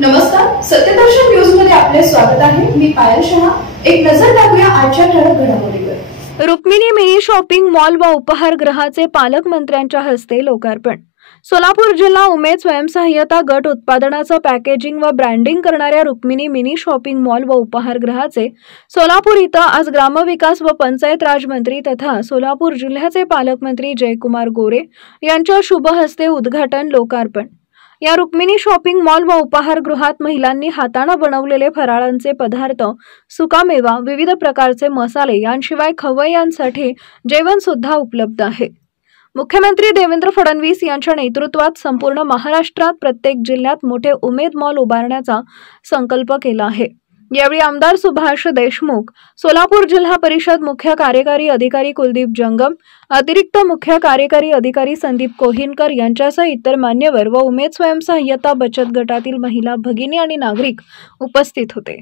नमस्कार, सत्यदर्शन न्यूज मध्ये आपले स्वागत आहे। मी पायल शहा। एक नजर टाकूया आजच्या ठळक घडामोडीवर। रुक्मिणी मिनी शॉपिंग मॉल व उपहारगृहाचे पालकमंत्र्यांच्या हस्ते लोकार्पण। सोलापूर जिल्हा उमेद स्वयंसहाय्यता गट उत्पादनाचं पॅकेजिंग व ब्रँडिंग करणाऱ्या रुक्मिणी मिनी शॉपिंग मॉल व उपहारगृहाचे सोलापूर इथं आज ग्रामविकास व पंचायत राज मंत्री तथा सोलापूर जिल्ह्याचे पालकमंत्री जयकुमार गोरे यांच्या शुभ हस्ते उद्घाटन लोकार्पण। या रुक्मिणी शॉपिंग मॉल व उपहारगृहात महिलांनी हाताने बनवलेले फराळांचे पदार्थ, सुकामेवा, विविध प्रकारचे मसाले यांशिवाय खवय्यांसाठी जेवण सुद्धा उपलब्ध आहे। मुख्यमंत्री देवेंद्र फडणवीस यांच्या नेतृत्वात संपूर्ण महाराष्ट्रात प्रत्येक जिल्ह्यात मोठे उमेद मॉल उभारण्याचा संकल्प केला आहे। यावेळी आमदार सुभाष देशमुख, सोलापूर जिल्हा परिषद मुख्य कार्यकारी अधिकारी कुलदीप जंगम, अतिरिक्त मुख्य कार्यकारी अधिकारी संदीप कोहिनकर यांच्यासह इतर मान्यवर व उमेद स्वयंसहाय्यता बचत गटातील महिला भगिनी आणि नागरिक उपस्थित होते।